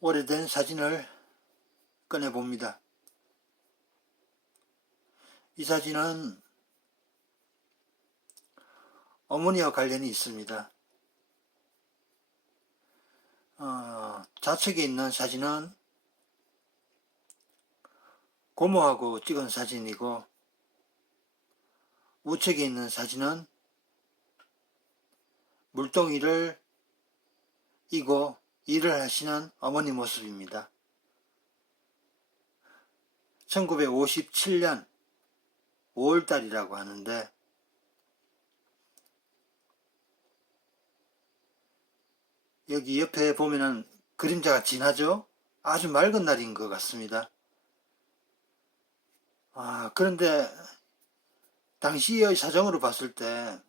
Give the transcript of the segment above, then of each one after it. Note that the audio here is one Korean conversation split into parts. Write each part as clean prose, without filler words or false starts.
오래된 사진을 꺼내 봅니다. 이 사진은 어머니와 관련이 있습니다. 좌측에 있는 사진은 고모하고 찍은 사진이고, 우측에 있는 사진은 물동이를 이고 일을 하시는 어머니 모습입니다. 1957년 5월달이라고 하는데, 여기 옆에 보면은 그림자가 진하죠? 아주 맑은 날인 것 같습니다. 그런데 당시의 사정으로 봤을 때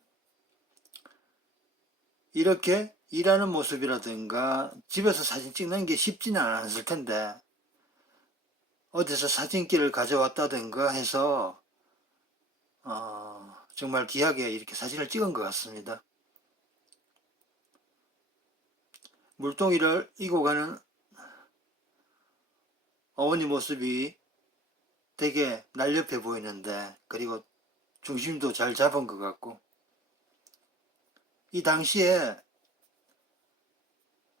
이렇게 일하는 모습이라든가 집에서 사진 찍는 게 쉽지는 않았을 텐데, 어디서 사진기를 가져왔다든가 해서 정말 귀하게 이렇게 사진을 찍은 것 같습니다. 물동이를 이고 가는 어머니 모습이 되게 날렵해 보이는데, 그리고 중심도 잘 잡은 것 같고, 이 당시에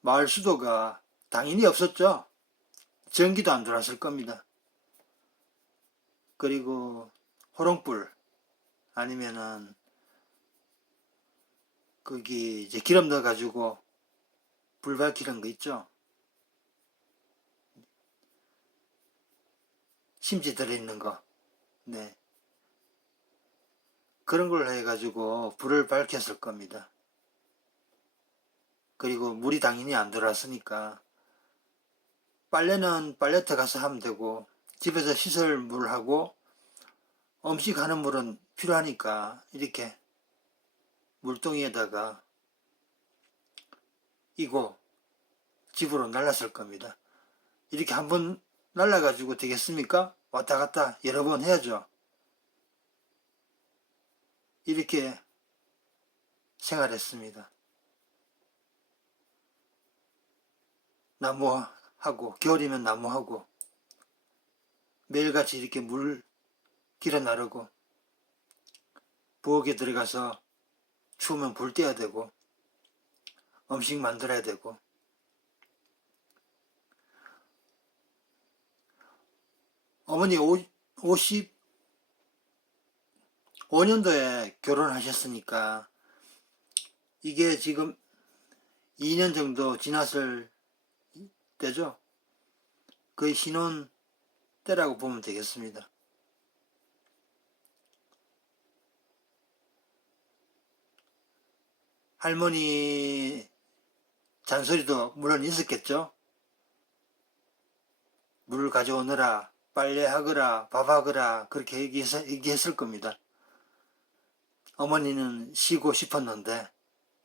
마을 수도가 당연히 없었죠. 전기도 안 들어왔을 겁니다. 그리고 호롱불 아니면은 거기 이제 기름 넣어가지고 불 밝히는 거 있죠. 심지 들어있는 거. 네. 그런 걸 해가지고 불을 밝혔을 겁니다. 그리고 물이 당연히 안 들어왔으니까 빨래는 빨래터 가서 하면 되고, 집에서 씻을 물하고 음식하는 물은 필요하니까 이렇게 물동이에다가 이고 집으로 날랐을 겁니다. 이렇게 한번 날라가지고 되겠습니까? 왔다 갔다 여러 번 해야죠. 이렇게 생활했습니다. 나무하고, 겨울이면 나무하고, 매일같이 이렇게 물 길어 나르고, 부엌에 들어가서 추우면 불 떼야 되고, 음식 만들어야 되고. 어머니 55년도에 결혼하셨으니까 이게 지금 2년 정도 지났을 때죠. 거의 신혼 때라고 보면 되겠습니다. 할머니 잔소리도 물론 있었겠죠. 물 가져오느라, 빨래하거라, 밥하거라, 그렇게 얘기했을 겁니다. 어머니는 쉬고 싶었는데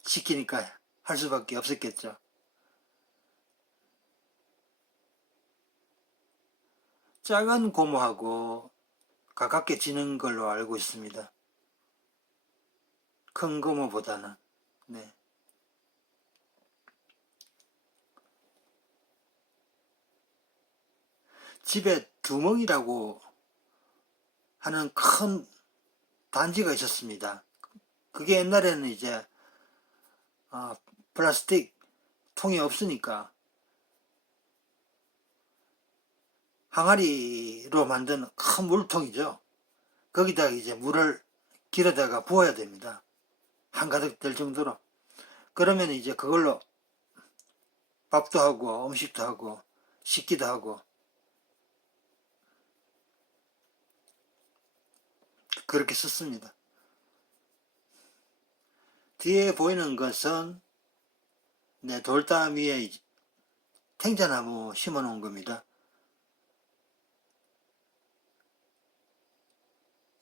시키니까 할 수밖에 없었겠죠. 작은 고모하고 가깝게 지낸 걸로 알고 있습니다. 큰 고모보다는. 네. 집에 두멍이라고 하는 큰 단지가 있었습니다. 그게 옛날에는 이제 플라스틱 통이 없으니까 항아리로 만든 큰 물통이죠. 거기다가 이제 물을 길어다가 부어야 됩니다. 한가득 될 정도로. 그러면 이제 그걸로 밥도 하고 음식도 하고 씻기도 하고 그렇게 썼습니다. 뒤에 보이는 것은 돌담 위에 탱자나무 심어 놓은 겁니다.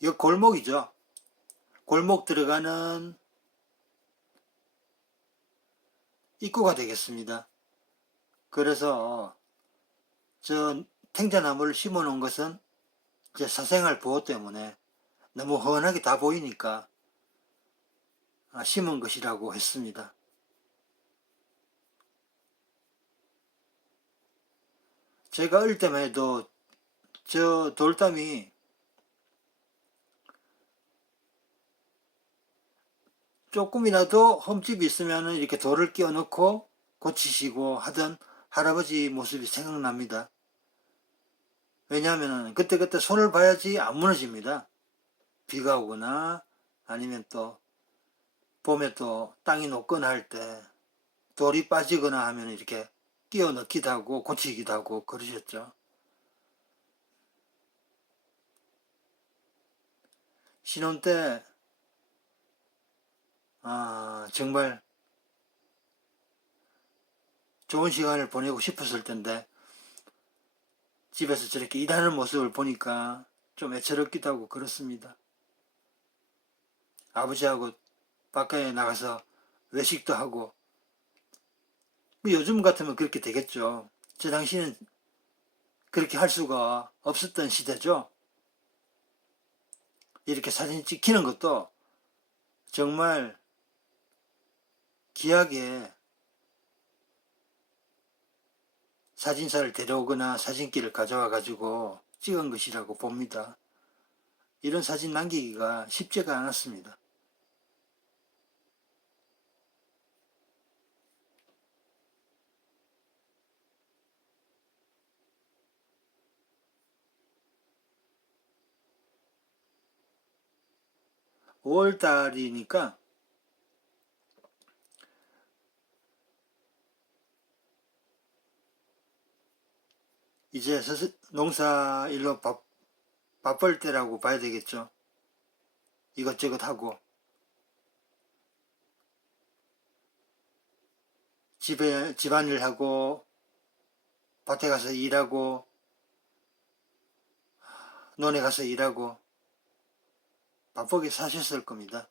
여기 골목이죠. 골목 들어가는 입구가 되겠습니다. 그래서 저 탱자나무를 심어 놓은 것은 이제 사생활 보호 때문에 너무 훤하게 다 보이니까 심은 것이라고 했습니다. 제가 어릴 때만 해도 저 돌담이 조금이라도 흠집이 있으면 이렇게 돌을 끼워 넣고 고치시고 하던 할아버지 모습이 생각납니다. 왜냐하면 그때그때 손을 봐야지 안 무너집니다. 비가 오거나 아니면 또 봄에 또 땅이 녹거나 할 때 돌이 빠지거나 하면 이렇게 끼워 넣기도 하고 고치기도 하고 그러셨죠. 신혼 때 정말 좋은 시간을 보내고 싶었을 텐데 집에서 저렇게 일하는 모습을 보니까 좀 애처롭기도 하고 그렇습니다. 아버지하고 밖에 나가서 외식도 하고 요즘 같으면 그렇게 되겠죠. 저 당시는 그렇게 할 수가 없었던 시대죠. 이렇게 사진 찍히는 것도 정말 귀하게 사진사를 데려오거나 사진기를 가져와 가지고 찍은 것이라고 봅니다. 이런 사진 남기기가 쉽지가 않았습니다. (5월달이니까) 이제 농사일로 바쁠 때라고 봐야 되겠죠. 이것저것 하고 집안일 하고 밭에 가서 일하고 논에 가서 일하고 바쁘게 사셨을 겁니다.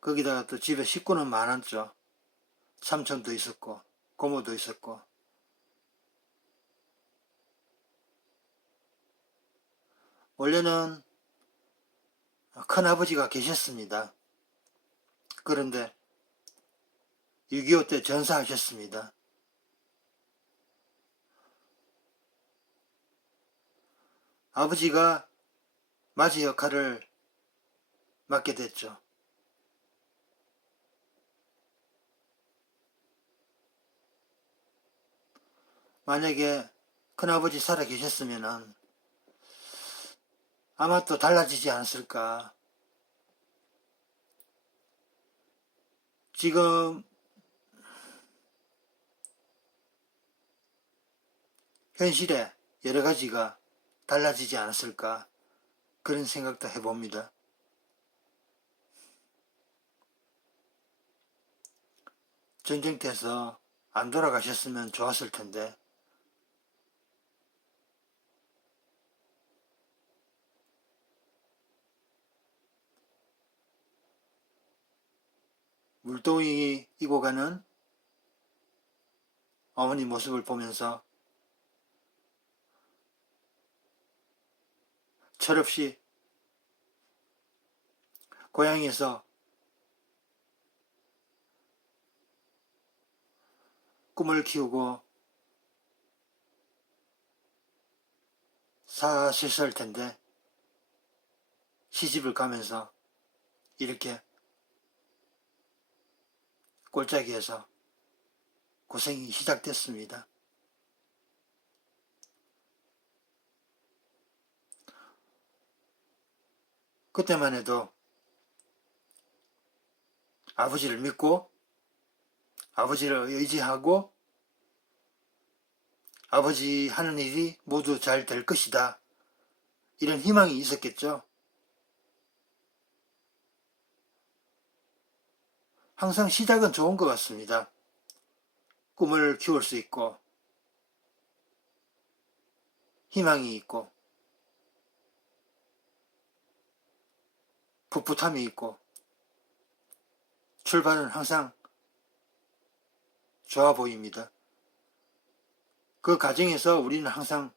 거기다가 또 집에 식구는 많았죠. 삼촌도 있었고 고모도 있었고. 원래는 큰아버지가 계셨습니다. 그런데 6.25 때 전사하셨습니다. 아버지가 맞이 역할을 맡게 됐죠. 만약에 큰아버지 살아 계셨으면 아마 또 달라지지 않았을까. 지금 현실에 여러 가지가 달라지지 않았을까. 그런 생각도 해봅니다. 전쟁터에서 안 돌아가셨으면 좋았을 텐데 물동이 익어가는 어머니 모습을 보면서 철없이 고향에서 꿈을 키우고 사셨을 텐데 시집을 가면서 이렇게 골짜기에서 고생이 시작됐습니다. 그때만 해도 아버지를 믿고 아버지를 의지하고 아버지 하는 일이 모두 잘 될 것이다. 이런 희망이 있었겠죠. 항상 시작은 좋은 것 같습니다. 꿈을 키울 수 있고 희망이 있고 풋풋함이 있고 출발은 항상 좋아 보입니다. 그 과정에서 우리는 항상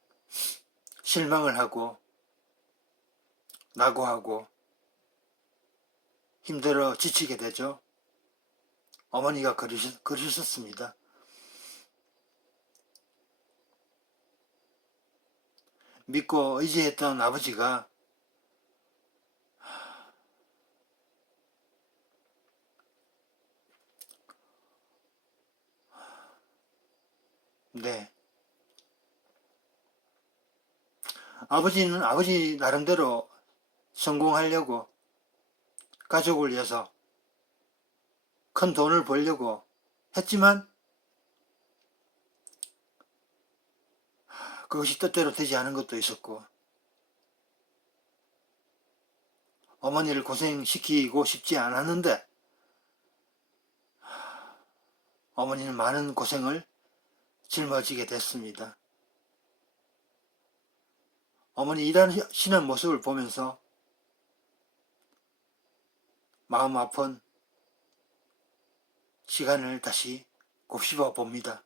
실망을 하고 낙오하고 힘들어 지치게 되죠. 어머니가 그러셨습니다. 믿고 의지했던 아버지가 네, 아버지는 아버지 나름대로 성공하려고 가족을 위해서 큰 돈을 벌려고 했지만 그것이 뜻대로 되지 않은 것도 있었고, 어머니를 고생시키고 싶지 않았는데 어머니는 많은 고생을 짊어지게 됐습니다. 어머니 일하시는 모습을 보면서 마음 아픈 시간을 다시 곱씹어 봅니다.